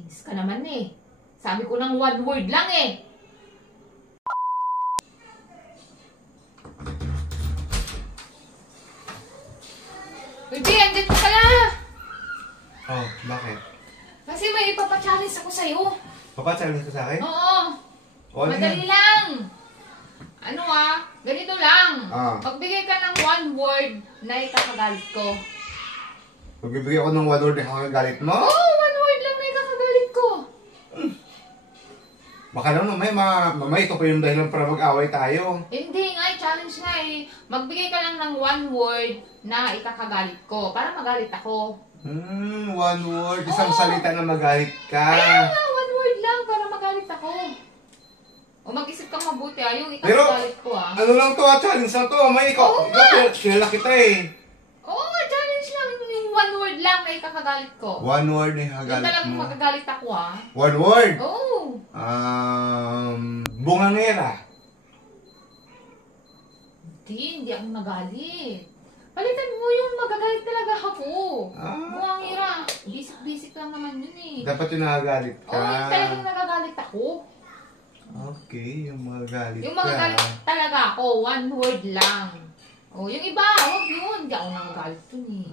Inis ka naman eh. Sabi ko ng one word lang eh. Baby, andyan ka pala. Oh, bakit? Kasi may ipapachallenge ako sa'yo. Papachallenge ka sa akin? Oo. O, ano Madali yan? lang. Ano ganito lang. Magbigay ka ng one word na ikakagalit ko. Magbibigay ako ng one word na kakagalit mo? Oo, one word lang na ikakagalit ko. Baka naman mamaya ito pa yung dahilan para mag-away tayo. Hindi nga, challenge nga eh. Magbigay ka lang ng one word na ikakagalit ko para magalit ako. One word. Isang salita na magalit ka. Ayan nga, one word lang para magalit ako. O mag-isip kang mabuti yung ikakagalit ko Ano lang to challenge lang to. Mamaya ikaw kilala kita eh. Oo nga, challenge lang. Yung one word lang na ikakagalit ko. One word na Yung ikakagalit talagang mo. magagalit ako One word? Oo. Bungangera. Hindi ako nagalit. Palitan mo yung magagalit talaga ako. Buwangira. Basic lang naman yun eh. Dapat yung nakagalit ka. Oo, yung talagang nagagalit ako. Okay, yung magagalit Yung magagalit talaga ako, one word lang. Yung iba, huwag yun. Hindi ako nagagalit dun eh.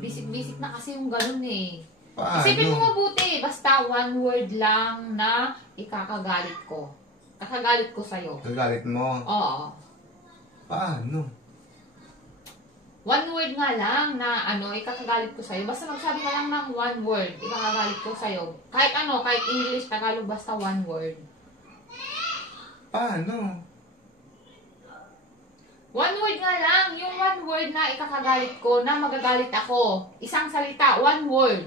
Basic na kasi yung ganun eh. Paano? Isipin mo mabuti, basta one word lang na ikakagalit ko. Kakagalit ko sa'yo. Kagalit mo? Oo. Paano? One word nga lang na ikakagalit ko sa'yo. Basta magsabi ka lang ng one word, ikakagalit ko sa'yo. Kahit kahit English, Tagalog, basta one word. Paano? One word nga lang, yung one word na ikakagalit ko, na magagalit ako. Isang salita, one word.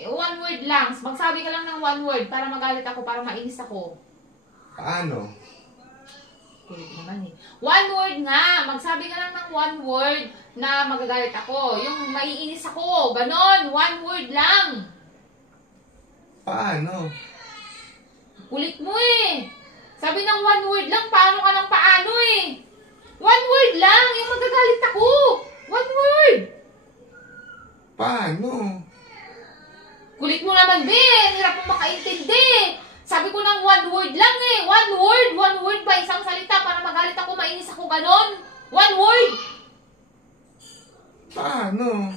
One word lang. Magsabi ka lang ng one word para magalit ako, para mainis ako. Paano? Kulit naman eh. One word nga. Magsabi ka lang ng one word na magagalit ako. Yung maiinis ako. Ganon. One word lang. Paano? Kulit mo eh. Sabi ng one word lang, paano ka ng paano eh. One word lang. Yung magagalit ako. One word. Paano? Kulit mo naman din. Hirap mo makaintindi. Sabi ko ng one word lang eh. One word pa, isang salita para magalit ako, mainis ako, ganon. One word. Paano?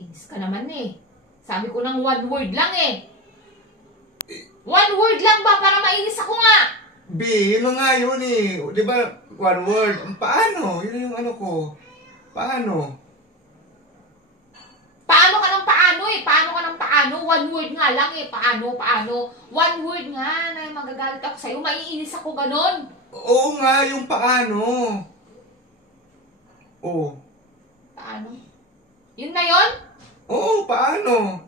Inis ka naman eh. Sabi ko ng one word lang eh. One word lang ba para mainis ako nga? B, yun nga yun eh. Di ba, one word. Paano? Yun yung ano ko. Paano? Paano ka ng paano eh? Paano ka ng paano? One word nga lang eh. Paano? One word nga na magagalit ako sa'yo. Maiinis ako, ganon. Oo nga, yung paano. Oo. Paano? Yun na yun? Oo, paano?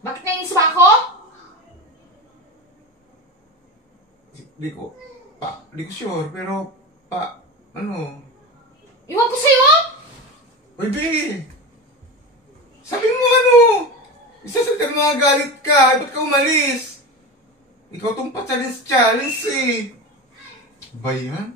Bakit nainis ba ako? Di ko sure, pero ano? Iwan ko sa'yo? Uy, B! Sabi mo ano? Isasalita mo mga galit ka, ba't ka umalis? Ikaw tong pa-challenge eh. Ba yan?